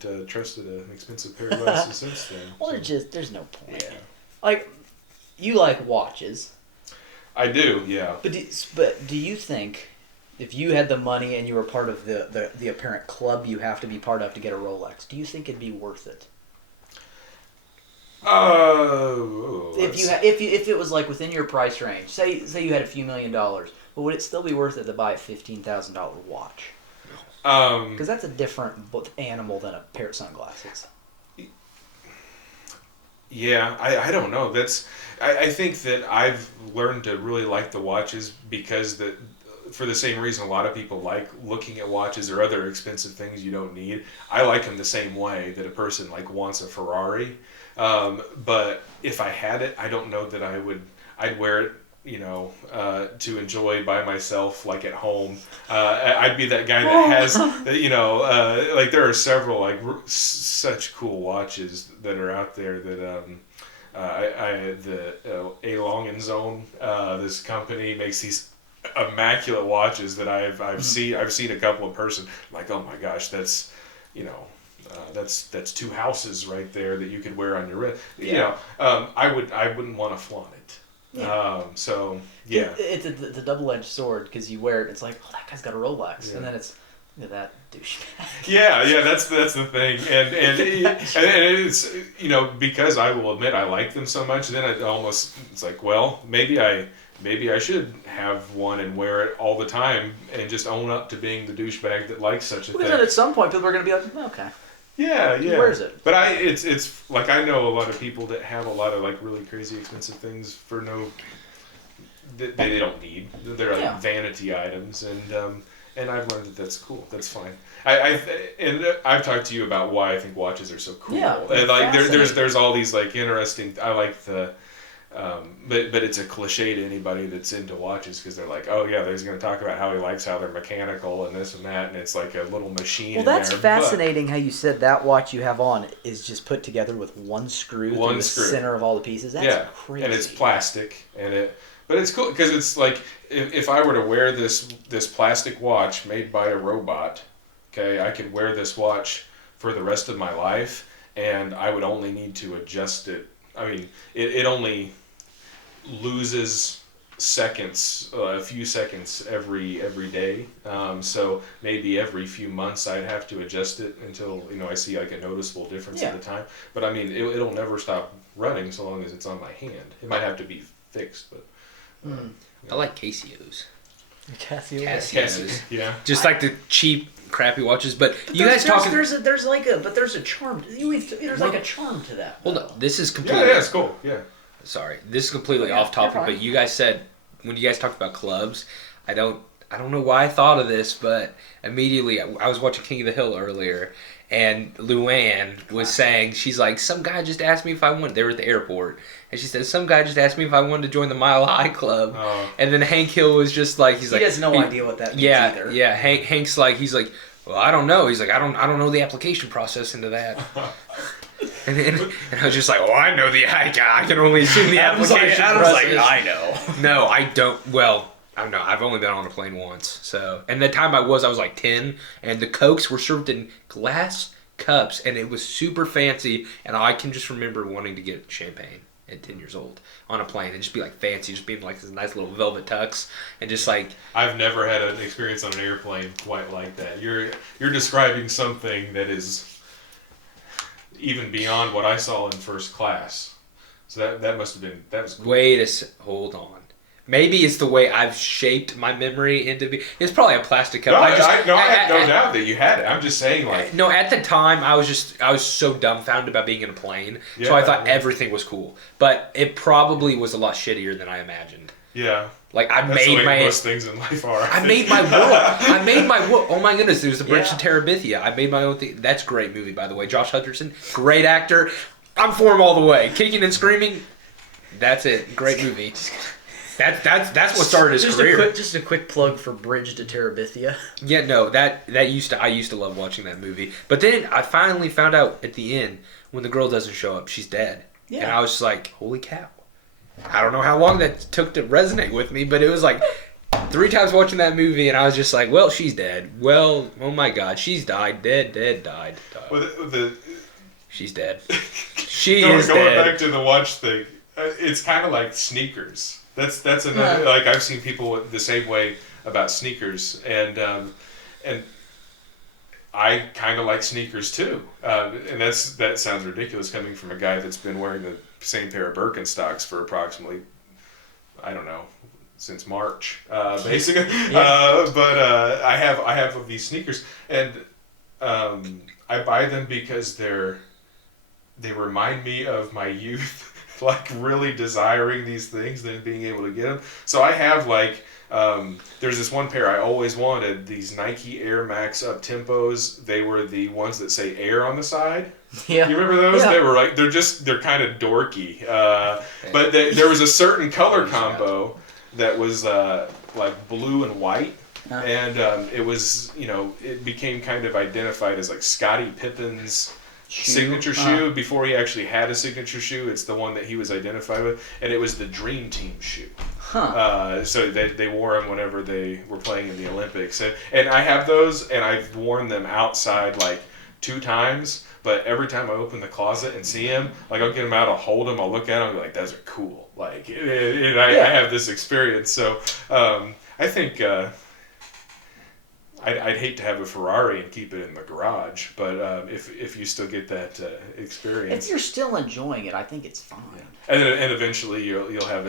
haven't trusted an expensive pair of glasses since then. Well, so. there's no point. Yeah. Like, you like watches. I do, yeah. But do you think if you had the money and you were part of the apparent club you have to be part of to get a Rolex, do you think it'd be worth it? If it was like within your price range, say you had a few $1 million, but would it still be worth it to buy a $15,000 watch? Because that's a different animal than a pair of sunglasses. Yeah, I don't know. I think that I've learned to really like the watches because for the same reason a lot of people like looking at watches or other expensive things you don't need. I like them the same way that a person like wants a Ferrari. But if I had it, I don't know that I'd wear it, to enjoy by myself, like at home. I'd be that guy that has, like there are several like such cool watches that are out there that A. Long & Zone, this company makes these immaculate watches that I've seen a couple in person. I'm like, oh my gosh, that's that's 2 houses right there that you could wear on your wrist. Yeah. I wouldn't want to flaunt it. Yeah. So yeah, it's a double-edged sword because you wear it. It's like, oh, that guy's got a Rolex, yeah. and then it's that douchebag. Yeah, that's the thing, and it's because I will admit I like them so much. Then it's like, well, maybe I should have one and wear it all the time and just own up to being the douchebag that likes such a thing. Then at some point people are going to be like, okay. Yeah. He wears it. But it's like I know a lot of people that have a lot of like really crazy expensive things for that they don't need. They're like vanity items, and I've learned that that's cool. That's fine. I've talked to you about why I think watches are so cool. Yeah, and like there's all these like interesting. I like the. But it's a cliche to anybody that's into watches because they're like, oh yeah, he's going to talk about how he likes how they're mechanical and this and that, and it's like a little machine. Well, that's fascinating how you said that watch you have on is just put together with one screw through the center of all the pieces. That's crazy. And it's plastic, but it's cool because it's like if I were to wear this plastic watch made by a robot, okay, I could wear this watch for the rest of my life, and I would only need to adjust it. I mean, it only loses seconds, a few seconds every day. So maybe every few months I'd have to adjust it until I see like a noticeable difference at the time. But I mean, it'll never stop running so long as it's on my hand. It might have to be fixed, but I like Casios. Casios. Yeah. Just like the cheap, crappy watches. But you guys talking? There's a charm. There's like a charm to that. Hold up, this is completely. Yeah, it's cool. Yeah. Sorry, this is completely off topic. But you guys said when you guys talked about clubs, I don't know why I thought of this, but immediately I was watching King of the Hill earlier, and Luann was saying, she's like, some guy just asked me if I wanted. They were at the airport, and she said, some guy just asked me if I wanted to join the Mile High Club, and then Hank Hill was just like, he has no idea what that means either. Yeah, Hank's like, he's like, well, I don't know. He's like, I don't know the application process into that. And I was just like, oh, I know I can only assume the application process. I was like, I know. No, I don't. Well, I don't know. I've only been on a plane once. So, and the time I was like 10, and the Cokes were served in glass cups, and it was super fancy. And I can just remember wanting to get champagne at 10 years old on a plane and just be like fancy, just being like this nice little velvet tux, and just like. I've never had an experience on an airplane quite like that. You're describing something that is even beyond what I saw in first class. So that must have been, that was cool. Hold on. Maybe it's the way I've shaped my memory into it's probably a plastic cup. I have no doubt that you had it. I'm just saying, like. No, at the time I was so dumbfounded about being in a plane, so I thought everything was cool. But it probably was a lot shittier than I imagined. Yeah. Like That's the way most things in life are. I made my world. Oh my goodness, there's the Bridge to Terabithia. I made my own thing. That's a great movie, by the way. Josh Hutcherson, great actor. I'm for him all the way. Kicking and screaming. That's it. Great movie. That's what started his career. Just a quick plug for Bridge to Terabithia. Yeah, no, I used to love watching that movie. But then I finally found out at the end when the girl doesn't show up, she's dead. Yeah. And I was just like, holy cow. I don't know how long that took to resonate with me, but it was like, 3 times watching that movie, and I was just like, well, she's dead. Well, oh my God, she's died. Dead, died. Well, She's dead. She is going dead. Back to the watch thing, it's kind of like sneakers. That's another, like, I've seen people the same way about sneakers, and I kind of like sneakers too. And that sounds ridiculous coming from a guy that's been wearing the same pair of Birkenstocks for approximately, I don't know, since March, basically. But I have of these sneakers, and I buy them because they remind me of my youth. Like really desiring these things than being able to get them. So I have like, there's this one pair I always wanted, these Nike Air Max Up Tempos. They were the ones that say Air on the side. Yeah. You remember those? Yeah. They were like, they're kind of dorky. But there was a certain color combo that was like blue and white. And it was, it became kind of identified as like Scottie Pippen's signature shoe. Before he actually had a signature shoe, it's the one that he was identified with, and it was the Dream Team shoe. So they wore them whenever they were playing in the Olympics, and I have those, and I've worn them outside like 2 times. But every time I open the closet and see them, like I'll get them out, I'll hold them, I'll look at them, and be like, those are cool. Like, and I have this experience. So I think. I'd hate to have a Ferrari and keep it in the garage, but if you still get that experience, if you're still enjoying it, I think it's fine. And eventually you'll have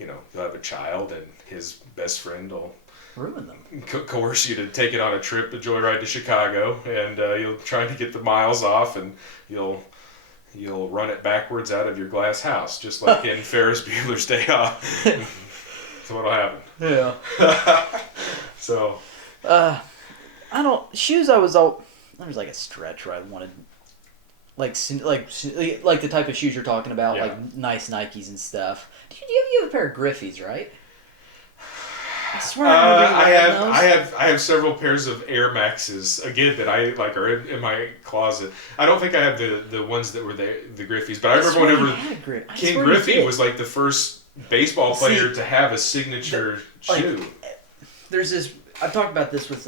you'll have a child, and his best friend will ruin them. Coerce you to take it on a trip, a joyride to Chicago, and you'll try to get the miles off, and you'll run it backwards out of your glass house, just like in Ferris Bueller's Day Off. So what'll happen? Yeah. So. Shoes. There was like a stretch where I wanted, like the type of shoes you're talking about, like nice Nikes and stuff. You have a pair of Griffies, right? I swear I have several pairs of Air Maxes again that I like are in my closet. I don't think I have the ones that were the Griffies, but I remember whenever King Griffey was like the first baseball player to have a signature shoe. There's this. I've talked about this with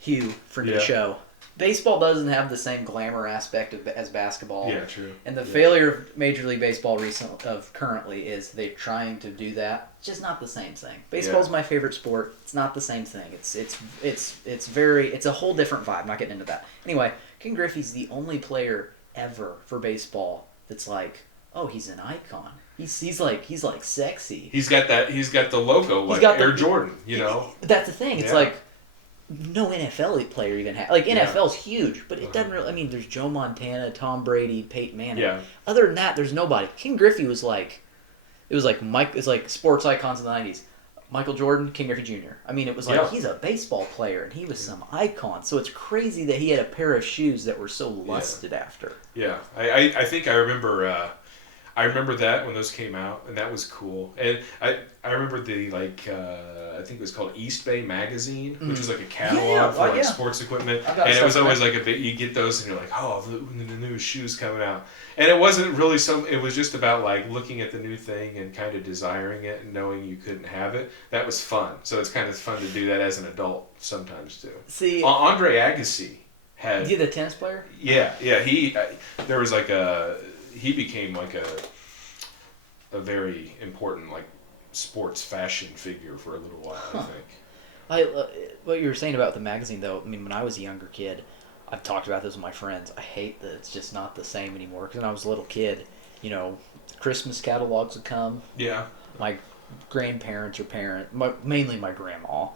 Hugh for the show. Baseball doesn't have the same glamour aspect as basketball. Yeah, true. And the failure of Major League Baseball currently is they're trying to do that. It's just not the same thing. Baseball's my favorite sport. It's not the same thing. It's a whole different vibe. I'm not getting into that. Anyway, King Griffey's the only player ever for baseball that's like, oh, he's an icon. He's like sexy. He's got the logo like Air Jordan, That's the thing. It's like no NFL player even has. Like NFL's huge, but it doesn't really. I mean, there's Joe Montana, Tom Brady, Peyton Manning. Yeah. Other than that, there's nobody. King Griffey was like, it's like sports icons of the '90s. Michael Jordan, King Griffey Jr. I mean, it was like he's a baseball player and he was some icon. So it's crazy that he had a pair of shoes that were so lusted after. Yeah, I think I remember. I remember that when those came out, and that was cool. And I remember the I think it was called East Bay Magazine, which was like a catalog for sports equipment. And it was always like you get those, and you're like, oh, the new shoes coming out. And it wasn't really it was just about like looking at the new thing and kind of desiring it and knowing you couldn't have it. That was fun. So it's kind of fun to do that as an adult sometimes too. See, Andre Agassi had. You the tennis player? Yeah. There was like he became like a very important like sports fashion figure for a little while, I think. What you were saying about the magazine, though, I mean, when I was a younger kid, I've talked about this with my friends. I hate that it's just not the same anymore. Because when I was a little kid, Christmas catalogs would come. Yeah. My grandparents mainly my grandma,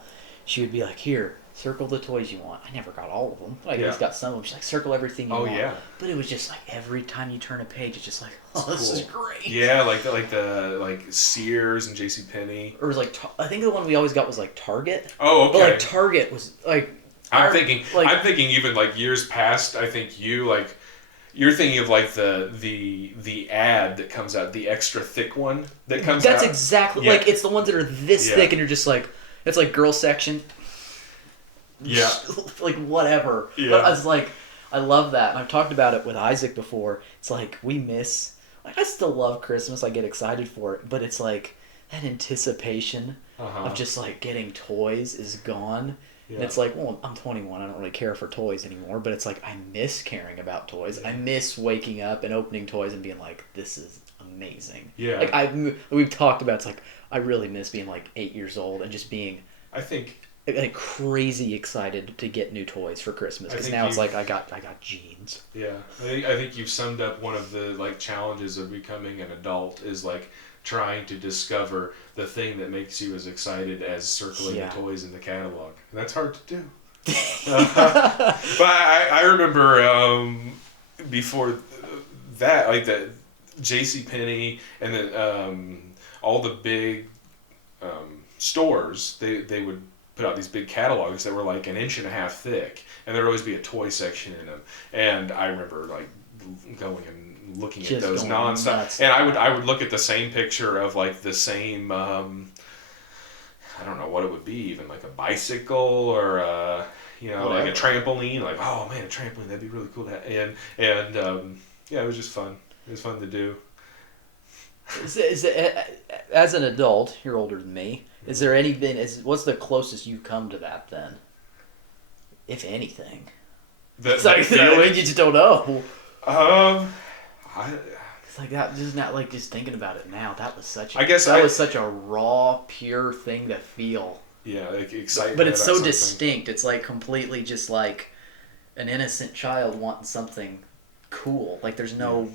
she would be like, here, circle the toys you want. I never got all of them. I just got some of them. She's like, circle everything you want. Oh, yeah. But it was just like every time you turn a page, it's just like, this is great. Yeah, like the Sears and JCPenney. Or it was like, I think the one we always got was like Target. Oh, okay. But like Target was like... I'm thinking even like years past, I think you're thinking of like the ad that comes out, the extra thick one that comes out. That's exactly, like it's the ones that are this thick and you're just like, it's like girl section. Yeah. Like whatever. Yeah. But I was like, I love that. And I've talked about it with Isaac before. It's like I still love Christmas. I get excited for it. But it's like that anticipation of just like getting toys is gone. Yeah. And it's like, well, I'm 21. I don't really care for toys anymore. But it's like I miss caring about toys. I miss waking up and opening toys and being like, this is amazing. Yeah. Like we've talked about. It's like I really miss being like 8 years old and just being. I think. Like crazy excited to get new toys for Christmas because now it's like I got jeans. Yeah, I think you've summed up one of the like challenges of becoming an adult is like trying to discover the thing that makes you as excited as circling the toys in the catalog. And that's hard to do. But I remember before that, like the JCPenney and the all the big stores, they would put out these big catalogs that were like an inch and a half thick, and there'd always be a toy section in them. And I remember like going and looking Just at those nonstop. nuts. And I would look at the same picture of like the same I don't know what it would be, even like a bicycle or like a trampoline. Like, oh man, a trampoline, that'd be really cool to have. And yeah, it was just fun. It was fun to do. As an adult, you're older than me. Is there what's the closest you come to that then? If anything. It's like you just don't know. It's like that. Just not like just thinking about it now. That was such. Was such a raw, pure thing to feel. Yeah, like excitement. But it's so distinct. It's like completely just like an innocent child wanting something cool. Like there's no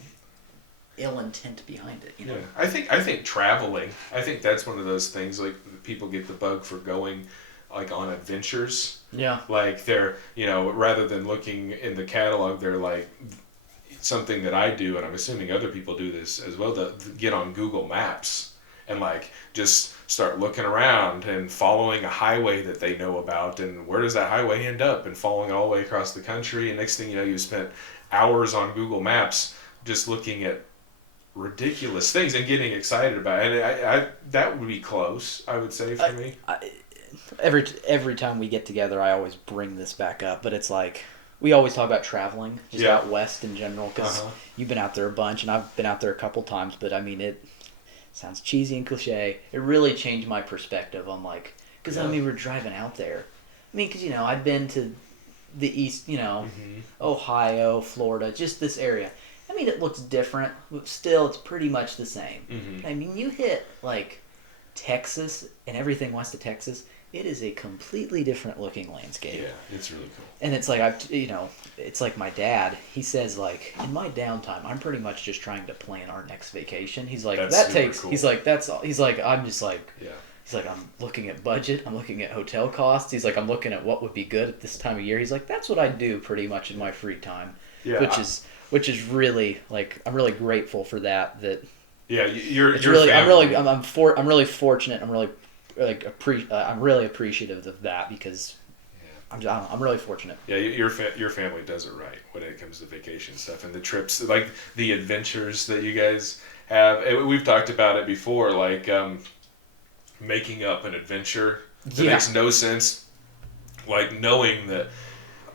ill intent behind it. You know. Yeah, I think traveling. I think that's one of those things. Like people get the bug for going, like on adventures. Yeah. Like they're rather than looking in the catalog, they're like something that I do, and I'm assuming other people do this as well. To get on Google Maps and like just start looking around and following a highway that they know about, and where does that highway end up, and following all the way across the country. And next thing you know, you spent hours on Google Maps just looking at ridiculous things and getting excited about it. And I that would be close, I would say, for me. Every time we get together, I always bring this back up, but it's like we always talk about traveling, just out west in general, because you've been out there a bunch, and I've been out there a couple times, but I mean, it sounds cheesy and cliche. It really changed my perspective on like, because I mean, we're driving out there. I mean, because I've been to the east, Ohio, Florida, just this area. I mean, it looks different, but still, it's pretty much the same. Mm-hmm. I mean, you hit, like, Texas and everything west of Texas, it is a completely different looking landscape. Yeah, it's really cool. And it's like, it's like my dad, he says, like, in my downtime, I'm pretty much just trying to plan our next vacation. He's like, cool. He's like, that's all. He's like, I'm just like, he's like, I'm looking at budget, I'm looking at hotel costs. He's like, I'm looking at what would be good at this time of year. He's like, that's what I do pretty much in my free time. Yeah. Which is really like I'm really grateful for that. Yeah, you're really I'm really fortunate. I'm really I'm really appreciative of that because I'm really fortunate. Yeah, your family does it right when it comes to vacation stuff and the trips, like the adventures that you guys have. We've talked about it before, like making up an adventure that makes no sense, like knowing that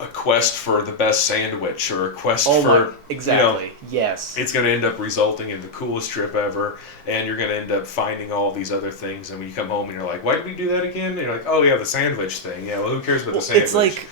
a quest for the best sandwich or a quest yes, it's going to end up resulting in the coolest trip ever, and you're going to end up finding all these other things, and when you come home and you're like, why did we do that again? And you're like, oh yeah, the sandwich thing. Yeah, well, who cares about the sandwich? It's like,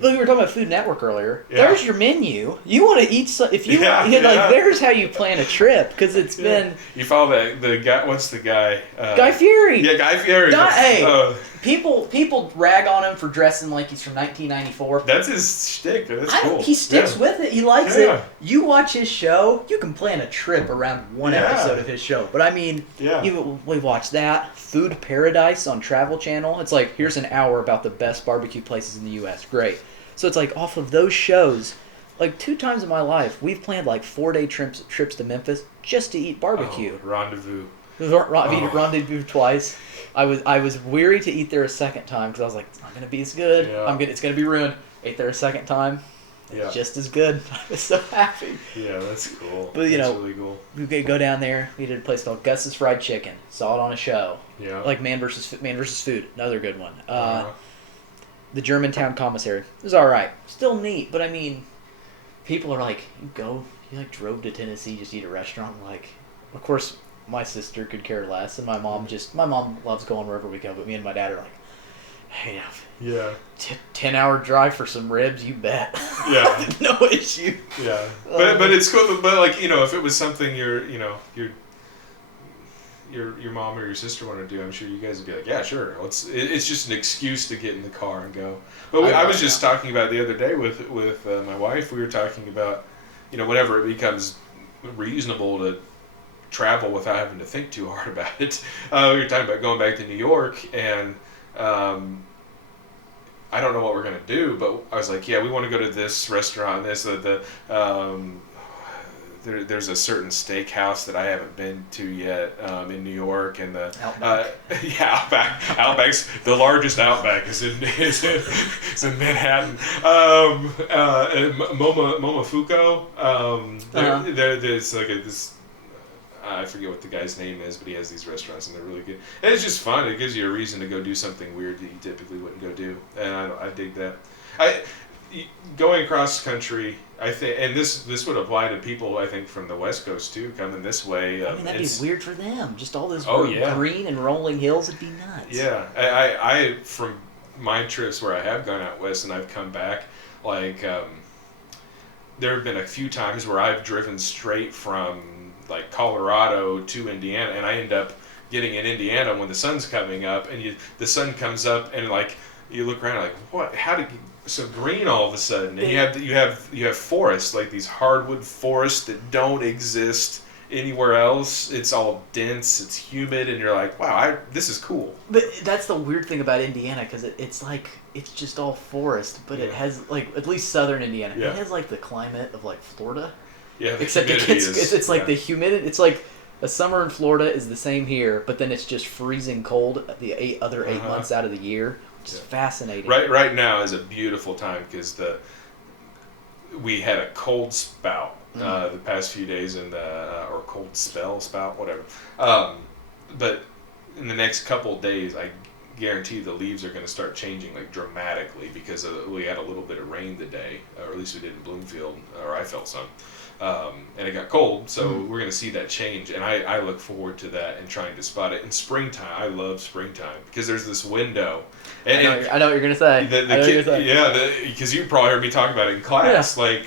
look, we were talking about Food Network earlier. There's your menu. You want to eat if you there's how you plan a trip, because it's been you follow the guy. What's the guy? Guy Fieri. Yeah, Guy Fieri. People rag on him for dressing like he's from 1994. That's his shtick. That's cool. He sticks with it. He likes it. You watch his show, you can plan a trip around one episode of his show. But I mean, we watch that. Food Paradise on Travel Channel. It's like, here's an hour about the best barbecue places in the U.S. Great. So it's like off of those shows, like 2 times in my life, we've planned like 4-day trips to Memphis just to eat barbecue. Rendezvous. Rendezvous twice. I was weary to eat there a second time because I was like, it's not gonna be as good. It's gonna be ruined. Ate there a second time. Yeah. Just as good. I was so happy. Yeah, that's cool. But that's really cool. We could go down there. We did a place called Gus's Fried Chicken. Saw it on a show. Yeah. Like Man versus Food. Another good one. The Germantown Commissary. It was all right. Still neat, but I mean, people are like, you like drove to Tennessee just to eat a restaurant. Like, of course, my sister could care less, and my mom loves going wherever we go, but me and my dad are like, hey, yeah, 10-hour drive for some ribs, you bet. Yeah. No issue. Yeah, but it's cool. But like, if it was something your mom or your sister want to do, I'm sure you guys would be like, yeah, sure. It's just an excuse to get in the car and go. But I was just talking about the other day with my wife. We were talking about, whenever it becomes reasonable to travel without having to think too hard about it. We were talking about going back to New York, and I don't know what we're gonna do, but I was like, yeah, we want to go to this restaurant. There's a certain steakhouse that I haven't been to yet in New York, and Outback. Outback's the largest Outback is in Manhattan. Momofuku. There's like this. I forget what the guy's name is, but he has these restaurants and they're really good. And it's just fun. It gives you a reason to go do something weird that you typically wouldn't go do, and I dig that. Going across country, I think, and this would apply to people, I think, from the West Coast too, coming this way. That'd be weird for them. Just all this green and rolling hills would be nuts. Yeah, I from my trips where I have gone out west and I've come back, like there have been a few times where I've driven straight from like Colorado to Indiana, and I end up getting in Indiana when the sun's coming up, and the sun comes up, and like you look around like, what? How did so green all of a sudden? And you have forests, like these hardwood forests that don't exist anywhere else. It's all dense, it's humid, and you're like, wow, this is cool. But that's the weird thing about Indiana, because it's like it's just all forest, but it has like, at least southern Indiana, it has like the climate of like Florida. Yeah, except it's like the humidity. It's like a summer in Florida is the same here, but then it's just freezing cold the 8 months out of the year, which is fascinating. Right now is a beautiful time because we had a cold spout the past few days or cold spout, whatever. But in the next couple of days, I guarantee the leaves are going to start changing like dramatically because we had a little bit of rain today, or at least we did in Bloomfield, or I felt some. And it got cold, so we're going to see that change, and I look forward to that and trying to spot it. In springtime, I love springtime because there's this window. And I know what you're going to say. Because you probably heard me talk about it in class. Yeah. Like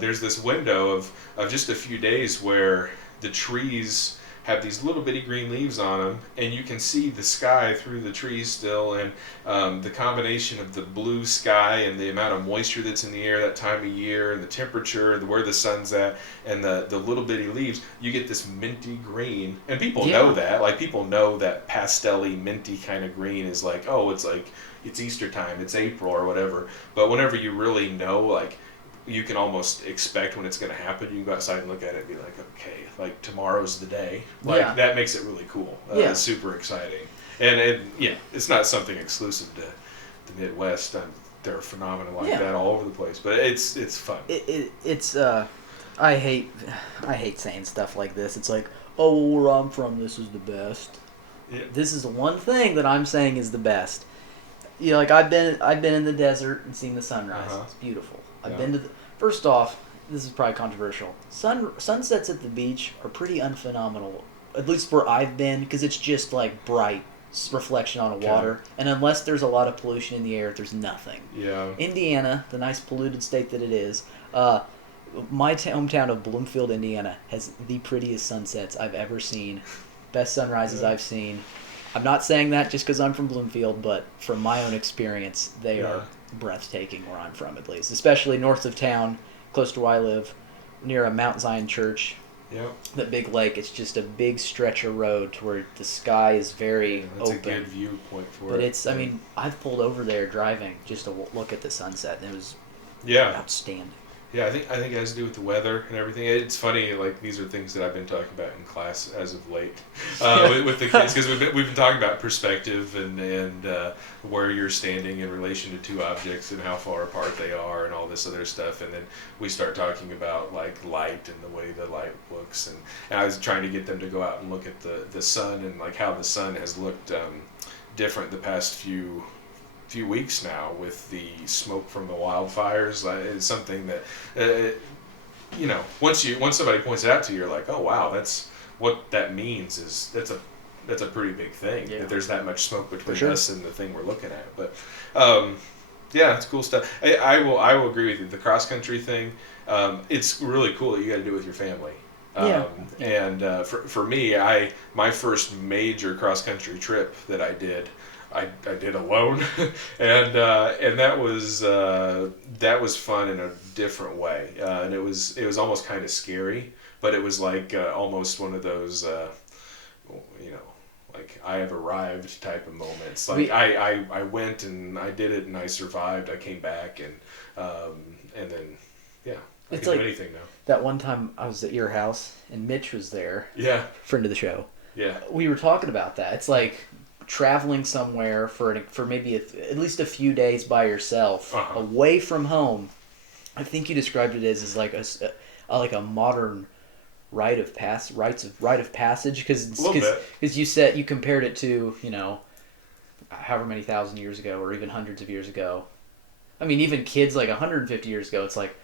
there's this window of just a few days where the trees have these little bitty green leaves on them, and you can see the sky through the trees still, and the combination of the blue sky and the amount of moisture that's in the air that time of year, and the temperature, where the sun's at, and the little bitty leaves, you get this minty green. And people know that. Like, people know that pastel-y, minty kind of green is like, oh, it's Easter time, it's April or whatever. But whenever you really know, like, you can almost expect when it's going to happen. You can go outside and look at it and be like, okay, like tomorrow's the day. Like that makes it really cool. It's super exciting. And it's not something exclusive to the Midwest. There are phenomena like that all over the place, but it's fun. It's I hate saying stuff like this. It's like, oh, well, where I'm from, this is the best. Yeah. This is the one thing that I'm saying is the best. Like I've been in the desert and seen the sunrise. It's beautiful. I've been to first off, this is probably controversial. Sunsets at the beach are pretty unphenomenal, at least where I've been, because it's just like bright reflection on water, and unless there's a lot of pollution in the air, there's nothing. Yeah. Indiana, the nice polluted state that it is, my hometown of Bloomfield, Indiana, has the prettiest sunsets I've ever seen, best sunrises I've seen. I'm not saying that just because I'm from Bloomfield, but from my own experience, they are breathtaking where I'm from, at least. Especially north of town, close to where I live, near a Mount Zion church. Yep. That big lake, it's just a big stretch of road to where the sky is very open. That's a good viewpoint for it. But it's, I mean, I've pulled over there driving just to look at the sunset, and it was outstanding. Yeah, I think it has to do with the weather and everything. It's funny, like, these are things that I've been talking about in class as of late with the kids, because we've been talking about perspective and where you're standing in relation to two objects and how far apart they are and all this other stuff. And then we start talking about, like, light and the way the light looks. And I was trying to get them to go out and look at the sun and, like, how the sun has looked different the past few weeks now with the smoke from the wildfires. It's something that once somebody points it out to you, you're like, oh wow, that's what that means is that's a pretty big thing. Yeah. That there's that much smoke between sure. us and the thing we're looking at. But yeah, it's cool stuff. I will agree with you. The cross country thing, it's really cool that you got to do it with your family. And for me, my first major cross country trip that I did alone, and that was fun in a different way, and it was almost kind of scary, but it was like almost one of those like I have arrived type of moments. Like I went and I did it and I survived. I came back and then I it's can like do anything now. That one time I was at your house and Mitch was there. Yeah. Friend of the show. Yeah. We were talking about that. It's like traveling somewhere for maybe at least a few days by yourself, away from home. I think you described it as like a modern rite of passage because you said you compared it to however many thousand years ago or even hundreds of years ago. I mean, even kids like 150 years ago, it's like,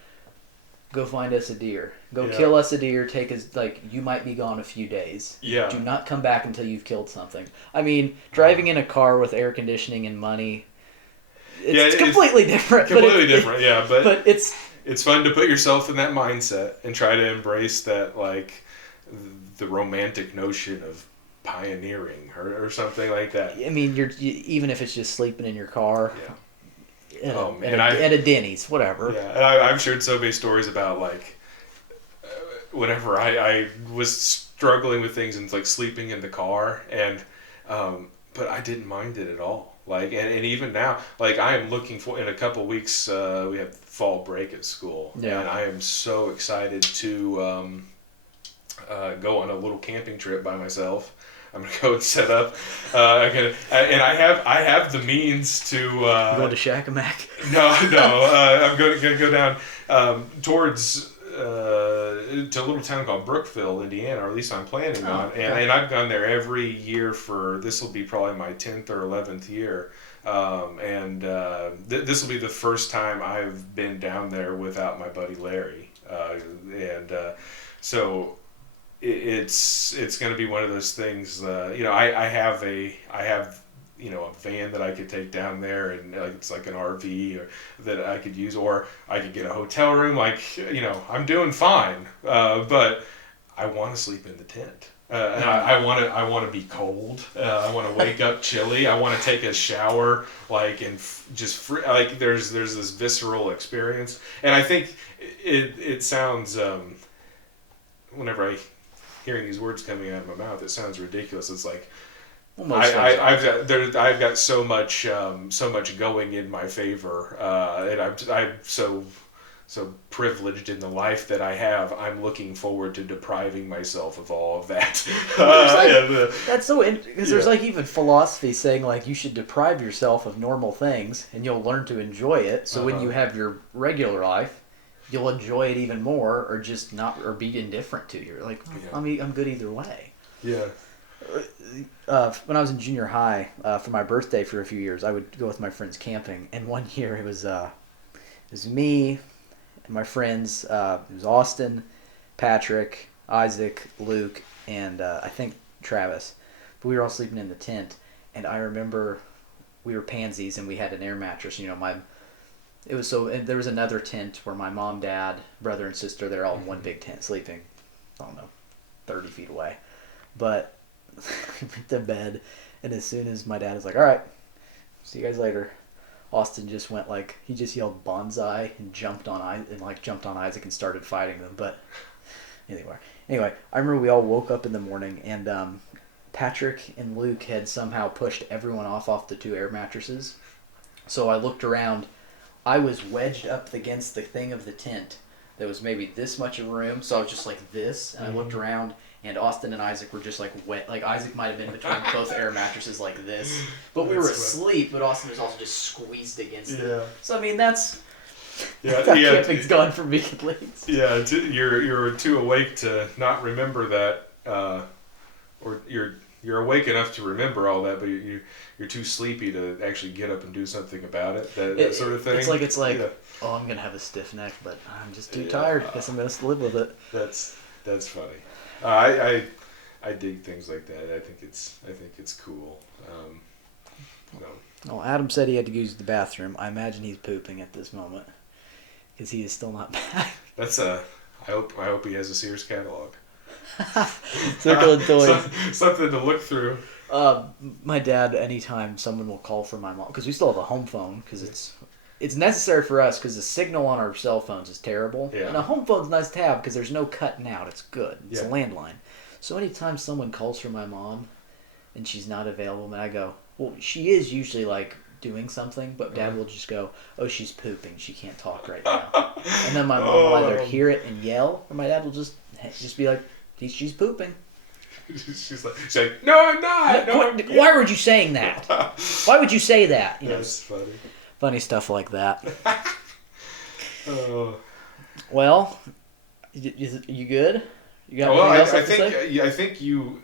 go find us a deer. Go kill us a deer. Take us, like, you might be gone a few days. Yeah. Do not come back until you've killed something. I mean, driving in a car with air conditioning and money, it's completely different. Completely different, yeah. But it's fun to put yourself in that mindset and try to embrace that, like, the romantic notion of pioneering or something like that. I mean, even if it's just sleeping in your car. Yeah. At a Denny's, whatever. Yeah, and I've shared so many stories about like whenever I was struggling with things and like sleeping in the car, and but I didn't mind it at all. Like and even now, like I am looking for in a couple weeks we have fall break at school, and I am so excited to go on a little camping trip by myself. I'm gonna go and set up. And I have the means to. You going to Shack-a-Mac? No. I'm gonna go down towards to a little town called Brookville, Indiana, or at least I'm planning on. And I've gone there every year for this will be probably my 10th or 11th year. This will be the first time I've been down there without my buddy Larry. So. It's going to be one of those things. I have a van that I could take down there, and it's like an RV that I could use, or I could get a hotel room. Like I'm doing fine, but I want to sleep in the tent. And I want to be cold. I want to wake up chilly. I want to take a shower, like and just free. Like there's this visceral experience, and I think it sounds. Whenever hearing these words coming out of my mouth, it sounds ridiculous. It's like I've got so much going in my favor, and I'm so privileged in the life that I have. I'm looking forward to depriving myself of all of that. That's so because there's like even philosophy saying like you should deprive yourself of normal things and you'll learn to enjoy it. So when you have your regular life, you'll enjoy it even more, or just not, or be indifferent to you. Like, I'm good either way. Yeah. When I was in junior high, for my birthday for a few years, I would go with my friends camping. And one year it was me and my friends. It was Austin, Patrick, Isaac, Luke, and I think Travis. But we were all sleeping in the tent. And I remember we were pansies and we had an air mattress. And there was another tent where my mom, dad, brother, and sister, they're all in one big tent sleeping, I don't know, 30 feet away. But we went to bed, and as soon as my dad was like, all right, see you guys later, Austin just went like, he just yelled bonsai and jumped on Isaac and started fighting them. But anyway, I remember we all woke up in the morning, and Patrick and Luke had somehow pushed everyone off the two air mattresses. So I looked around. I was wedged up against the thing of the tent. There was maybe this much of room, so I was just like this, and I looked around, and Austin and Isaac were just like wet. Like Isaac might have been between both air mattresses like this, but we were asleep. But Austin was also just squeezed against it. So I mean, that's how camping's gone for me at least. Yeah, you're too awake to not remember that, or you're awake enough to remember all that, but you're too sleepy to actually get up and do something about it. That sort of thing. It's like oh, I'm gonna have a stiff neck, but I'm just too tired. Guess I'm gonna live with it. That's funny. I I dig things like that. I think it's cool. Well, Adam said he had to use the bathroom. I imagine he's pooping at this moment because he is still not back. That's I hope he has a Sears catalog. Circle of toys. Something to look through. My dad, anytime someone will call for my mom, because we still have a home phone, because it's necessary for us, because the signal on our cell phones is terrible. Yeah. And a home phone's nice to have, because there's no cutting out. It's good. It's a Yeah. landline. So anytime someone calls for my mom, and she's not available, and I go, well, she is usually, like, doing something, but Dad will just go, oh, she's pooping. She can't talk right now. And then my mom will either hear it and yell, or my dad will just be like, she's pooping. She's like, no, I'm not. No, why were you saying that? Why would you say that? You know, that's funny. Funny stuff like that. Oh. Well, you good? You got Well, anything else to say? I think you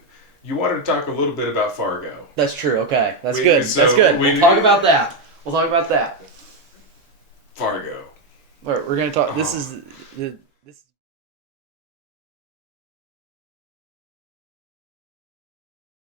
wanted to talk a little bit about Fargo. That's true. Okay, that's good. So That's good. We'll talk about that. We'll talk about that. Fargo. We're going to talk. This is the